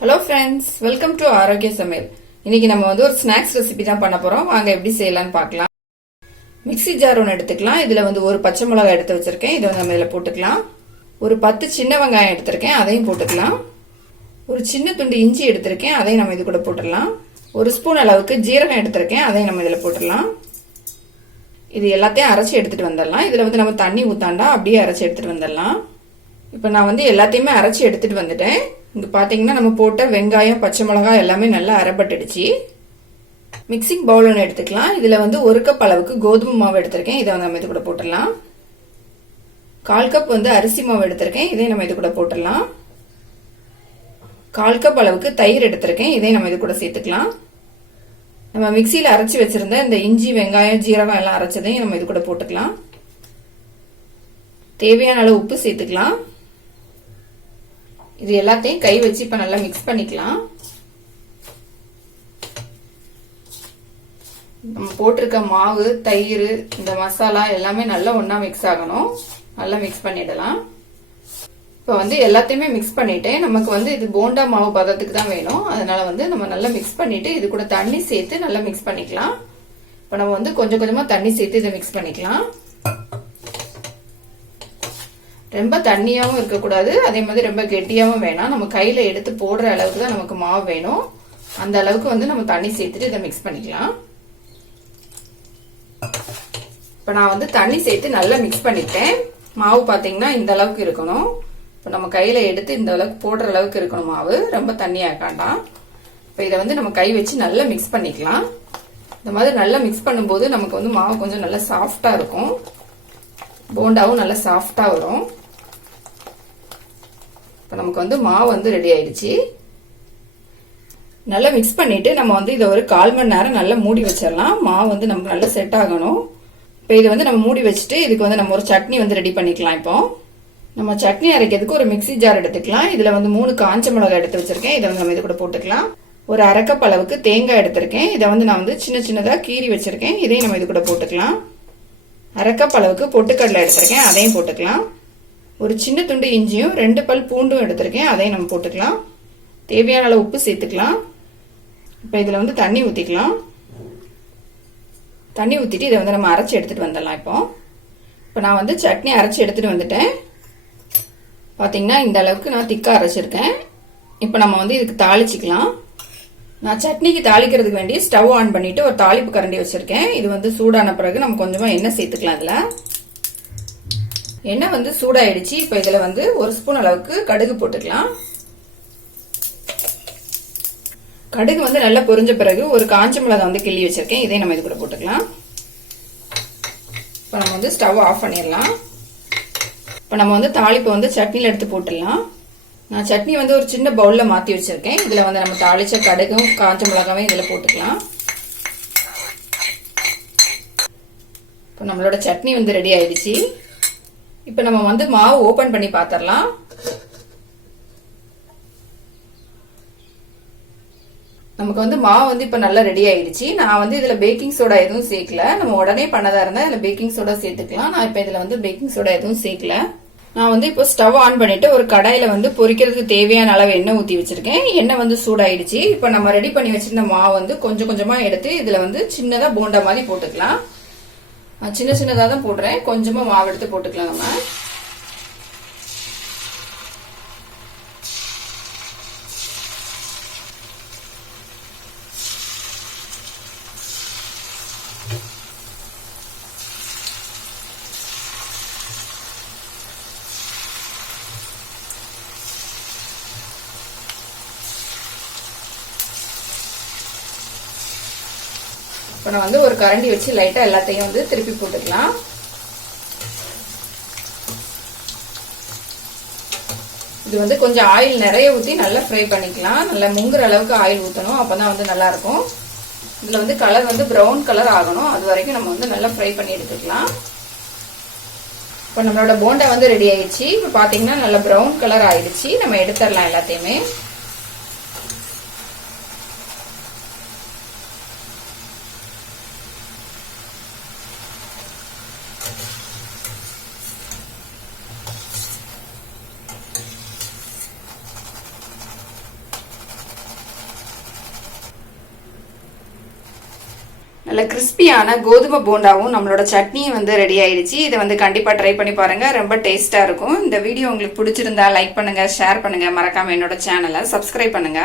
Hello friends, welcome to ஆரோக்கிய சமையல். இன்னைக்கு நம்ம வந்து ஒரு ஸ்நாக்ஸ் ரெசிபி தான் பண்ண போறோம். வாங்க எப்படி செய்யலாம்னு பார்க்கலாம். மிக்ஸி ஜார் ஒன்று எடுத்துக்கலாம். இதுல வந்து ஒரு பச்சை மிளகாய் எடுத்து வச்சிருக்கேன், இதை வந்து நம்ம இதில் போட்டுக்கலாம். ஒரு 10 சின்ன வெங்காயம் எடுத்திருக்கேன், அதையும் போட்டுக்கலாம். ஒரு சின்ன துண்டு இஞ்சி எடுத்திருக்கேன், அதையும் நம்ம இது கூட போட்டுடலாம். ஒரு ஸ்பூன் அளவுக்கு ஜீரகம் எடுத்திருக்கேன், அதையும் நம்ம இதில் போட்டுடலாம். இது எல்லாத்தையும் அரைச்சி எடுத்துட்டு வந்துடலாம். இதுல வந்து நம்ம தண்ணி ஊத்தாண்டா அப்படியே அரைச்சி எடுத்துட்டு வந்துடலாம். இப்போ நான் வந்து எல்லாத்தையுமே அரைச்சி எடுத்துட்டு வந்துட்டேன். இங்க பாத்தீங்கன்னா நம்ம போட்ட வெங்காயம் பச்சை மிளகாய் எல்லாமே நல்லா அரைப்பட்டுடுச்சு. மிக்சிங் பவுல் ஒன்று எடுத்துக்கலாம். இதுல வந்து 1 கப் அளவுக்கு கோதுமை மாவு எடுத்திருக்கேன், இதை வந்து நம்ம இது கூட போட்டுடலாம். 1/4 கப் வந்து அரிசி மாவு எடுத்திருக்கேன், இதை நம்ம இது கூட போட்டுடலாம். 1/4 கப் அளவுக்கு தயிர் எடுத்திருக்கேன், இதை நம்ம இது கூட சேர்த்துக்கலாம். நம்ம மிக்சியில அரைச்சி வச்சிருந்த இந்த இஞ்சி வெங்காயம் ஜீரகம் எல்லாம் அரைச்சதையும் நம்ம இது கூட போட்டுக்கலாம். தேவையான அளவு உப்பு சேர்த்துக்கலாம். இது எல்லாத்தையும் கை வச்சு இப்ப நல்லா மிக்ஸ் பண்ணிக்கலாம். நம்ம போட்டிருக்க மாவு தயிர் இந்த மசாலா எல்லாமே நல்லா ஒன்னா மிக்ஸ் ஆகணும். நல்லா மிக்ஸ் பண்ணிடலாம். இப்ப வந்து எல்லாத்தையுமே மிக்ஸ் பண்ணிட்டேன். நமக்கு வந்து இது போண்டா மாவு பதத்துக்கு தான் வேணும். அதனால வந்து நம்ம நல்லா மிக்ஸ் பண்ணிட்டு இது கூட தண்ணி சேர்த்து நல்லா மிக்ஸ் பண்ணிக்கலாம். இப்ப நம்ம வந்து கொஞ்சம் கொஞ்சமா தண்ணி சேர்த்து இதை மிக்ஸ் பண்ணிக்கலாம். ரொம்ப தண்ணியாவும் இருக்கக்கூடாது, அதே மாதிரி ரொம்ப கெட்டியாவும் வேணாம். நம்ம கையில எடுத்து போடுற அளவுக்கு தான் நமக்கு மாவு வேணும். அந்த அளவுக்கு வந்து நம்ம தண்ணி சேர்த்துட்டு இதை மிக்ஸ் பண்ணிக்கலாம். இப்ப நான் வந்து தண்ணி சேர்த்து நல்லா மிக்ஸ் பண்ணிட்டேன். மாவு பாத்தீங்கன்னா இந்த அளவுக்கு இருக்கணும். இப்ப நம்ம கையில எடுத்து இந்த அளவுக்கு போடுற அளவுக்கு இருக்கணும் மாவு, ரொம்ப தண்ணியாக்காண்டாம். இப்ப இதை வந்து நம்ம கை வச்சு நல்லா மிக்ஸ் பண்ணிக்கலாம். இந்த மாதிரி நல்லா மிக்ஸ் பண்ணும்போது நமக்கு வந்து மாவு கொஞ்சம் நல்லா சாஃப்டா இருக்கும். போண்டாவும் நல்லா சாஃப்டா வரும். இப்ப நமக்கு வந்து மாவு வந்து ரெடி ஆயிடுச்சு. நல்லா மிக்ஸ் பண்ணிட்டு நம்ம வந்து இதை ஒரு 1/4 மணி நேரம் நல்லா மூடி வச்சிடலாம். மாவு வந்து நமக்கு நல்லா செட் ஆகணும். இப்ப இதை வந்து நம்ம மூடி வச்சுட்டு இதுக்கு வந்து நம்ம ஒரு சட்னி வந்து ரெடி பண்ணிக்கலாம். இப்போ நம்ம சட்னி அரைக்கிறதுக்கு ஒரு மிக்ஸி ஜார் எடுத்துக்கலாம். இதுல வந்து 3 காஞ்ச மிளகாய் எடுத்து வச்சிருக்கேன், இதை வந்து நம்ம இது கூட போட்டுக்கலாம். ஒரு 1/2 கப் அளவுக்கு தேங்காய் எடுத்திருக்கேன், இதை வந்து நான் வந்து சின்ன சின்னதா கீறி வச்சிருக்கேன், இதையும் நம்ம இது கூட போட்டுக்கலாம். 1/2 கப் அளவுக்கு பொட்டுக்கடலை எடுத்திருக்கேன், அதையும் போட்டுக்கலாம். ஒரு சின்ன துண்டு இஞ்சியும் 2 பல் பூண்டும் எடுத்திருக்கேன், அதையும் நம்ம போட்டுக்கலாம். தேவையான அளவு உப்பு சேர்த்துக்கலாம். இப்ப இதுல வந்து தண்ணி ஊத்திக்கலாம். தண்ணி ஊத்திட்டு இதை வந்து நம்ம அரைச்சி எடுத்துட்டு வந்துடலாம். இப்போ நான் வந்து சட்னி அரைச்சி எடுத்துட்டு வந்துட்டேன். பாத்தீங்கன்னா இந்த அளவுக்கு நான் திக்கா அரைச்சிருக்கேன். இப்ப நம்ம வந்து இதுக்கு தாளிச்சுக்கலாம். நான் சட்னிக்கு தாளிக்கிறதுக்கு வேண்டி ஸ்டவ் ஆன் பண்ணிட்டு ஒரு தாளிப்பு கரண்டி வச்சிருக்கேன். இது வந்து சூடான பிறகு நம்ம கொஞ்சமா எண்ணெய் சேர்த்துக்கலாம். இதுல எண்ணெய் வந்து சூடாயிடுச்சு. இப்ப இதுல வந்து 1 ஸ்பூன் அளவுக்கு கடுகு போட்டுக்கலாம். கடுகு வந்து நல்லா பொரிஞ்ச பிறகு ஒரு காஞ்ச மிளகாய் வந்து கிள்ளி வச்சிருக்கேன், இதை நம்ம இது கூட போட்டுக்கலாம். இப்ப நம்ம வந்து ஸ்டவ் ஆஃப் பண்ணிடலாம். இப்ப நம்ம வந்து தாளிப்பு வந்து சட்னியில எடுத்து போட்டுடலாம். நான் சட்னி வந்து ஒரு சின்ன பவுல்ல மாத்தி வச்சிருக்கேன். இதுல வந்து நம்ம தாளிச்ச கடுகும் காஞ்ச மிளகாயும் இதுல போட்டுக்கலாம். இப்போ நம்மளோட சட்னி வந்து ரெடி ஆயிடுச்சு. இப்ப நம்ம வந்து மாவு ஓபன் பண்ணி பாத்திரலாம். நமக்கு வந்து மாவு வந்து இப்ப நல்லா ரெடி ஆயிடுச்சு. நான் வந்து இதுல பேக்கிங் சோடா எதுவும் சேர்க்கல. நம்ம உடனே பண்ணதா இருந்தா இதுல பேக்கிங் சோடா சேர்த்துக்கலாம். நான் இப்ப இதுல வந்து பேக்கிங் சோடா எதுவும் சேர்க்கல. நான் வந்து இப்போ ஸ்டவ் ஆன் பண்ணிட்டு ஒரு கடாயில வந்து பொரிக்கிறதுக்கு தேவையான அளவு எண்ணெய் ஊத்தி வச்சிருக்கேன். எண்ணெய் வந்து சூடாயிடுச்சு. இப்ப நம்ம ரெடி பண்ணி வச்சிருந்த மாவு வந்து கொஞ்சம் கொஞ்சமா எடுத்து இதுல வந்து சின்னதா போண்டா மாதிரி போட்டுக்கலாம். சின்ன சின்னதா தான் போடுறேன், கொஞ்சமா மாவு எடுத்து போட்டுக்கலாம். நம்ம இப்ப நான் வந்து ஒரு கரண்டி வச்சு லைட்டா எல்லாத்தையும் வந்து திருப்பி போட்டுக்கலாம். இது வந்து கொஞ்சம் ஆயில் நிறைய ஊத்தி நல்லா ஃப்ரை பண்ணிக்கலாம். நல்லா முங்குற அளவுக்கு ஆயில் ஊத்தணும், அப்பதான் வந்து நல்லா இருக்கும். இதுல வந்து கலர் வந்து பிரவுன் கலர் ஆகணும், அது வரைக்கும் நம்ம வந்து நல்லா ஃப்ரை பண்ணி எடுத்துக்கலாம். இப்ப நம்மளோட போண்டா வந்து ரெடி ஆயிடுச்சு. இப்ப பாத்தீங்கன்னா நல்லா பிரவுன் கலர் ஆயிடுச்சு. நம்ம எடுத்துடலாம் எல்லாத்தையுமே. நல்ல கிறிஸ்பியான கோதுமை போண்டாவும் நம்மளோட சட்னியும் வந்து ரெடி ஆயிடுச்சு. இதை வந்து கண்டிப்பா ட்ரை பண்ணி பாருங்க, ரொம்ப டேஸ்டா இருக்கும். இந்த வீடியோ உங்களுக்கு பிடிச்சிருந்தா லைக் பண்ணுங்க, ஷேர் பண்ணுங்க, மறக்காம என்னோட சேனலை சப்ஸ்கிரைப் பண்ணுங்க.